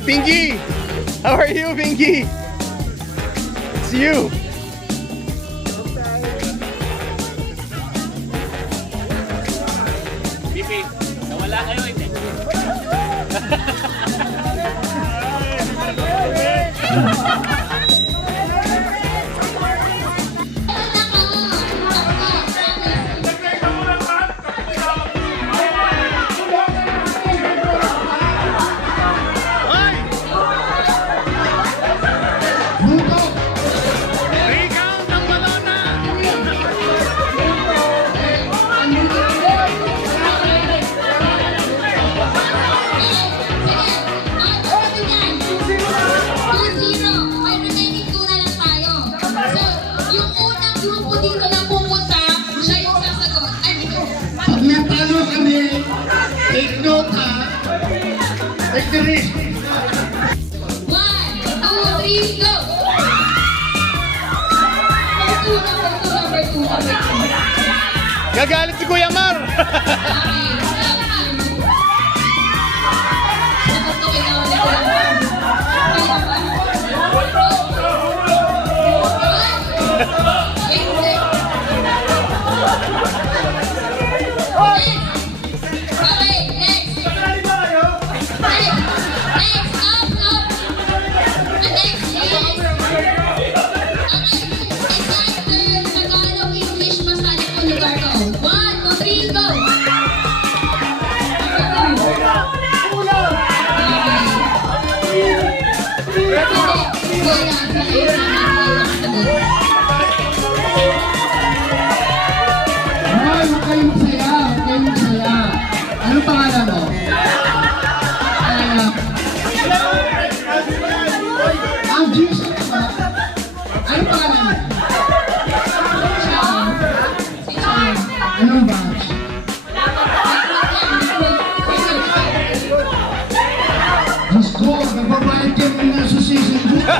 Alright, Pinky! How are you, Pinky? It's you! Pipi, nawala kayo hindi. Take note, ha? Take the risk. 1, 2, 3, go! Number 2. Gagalit si Kuya Mar! Ano pangalan mo? Ang Diyos ba? Ano pangalan mo? Anong batch? Diyos ko, nagbabayad kayo ng association group.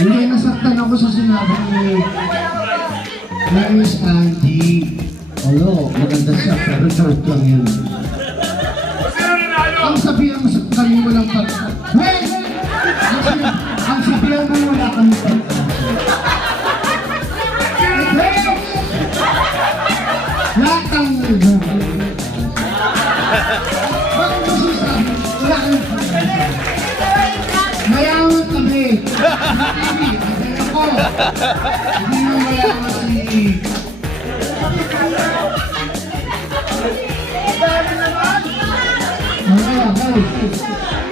Hindi, nasaktan ako sa sinabi ni Miss Angie. Olo, maganda siya, pero joke lang yun. Ang sabihan mo sa kami walang pag... Wait! Ang sabihan mo wala kami pag... Lahat ang... Bakit mo sasabi? Wala kami pag... Mayaman kami! Hindi mo mayaman si...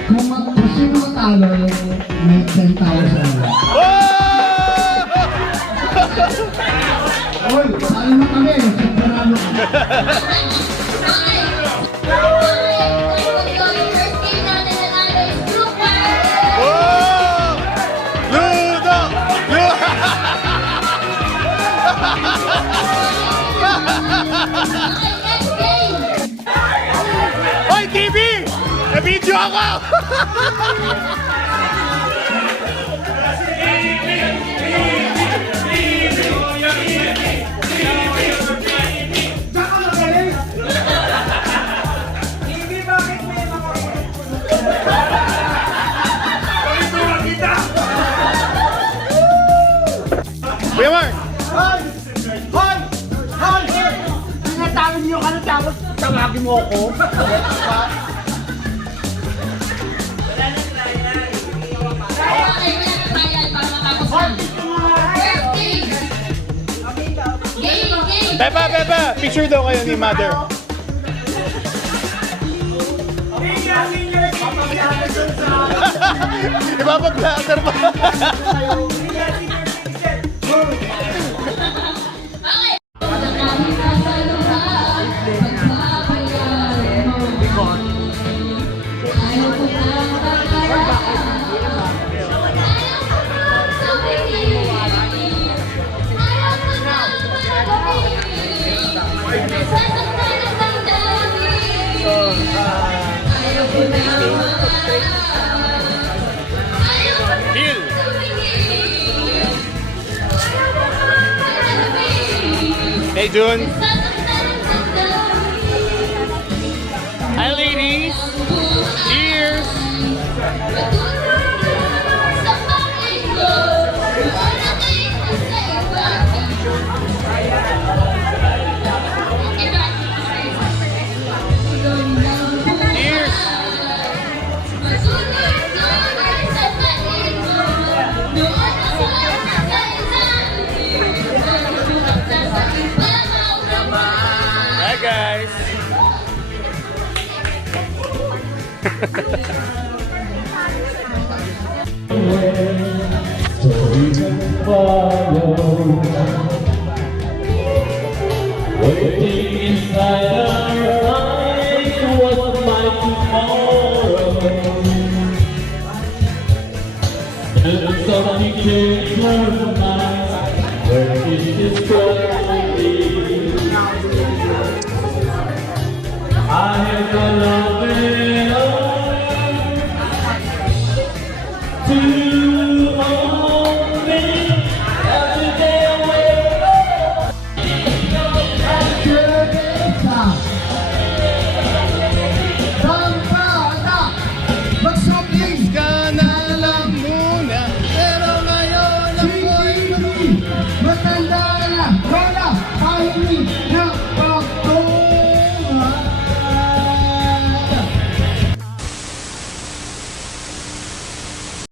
Kung sino matalo, may 10,000. Oy, saan mo kami? Sigurado kami. Hoy, TV! Na-video ako! Kuya Mark! Hoy! Hoy! Hoy! Tinatawag niyo ka na tapos tawagin mo ako. Beba! Picture daw kayo ni Mother. Ipapag-vlogger pa. Hey, June. Hi, ladies. Cheers. Bye, guys.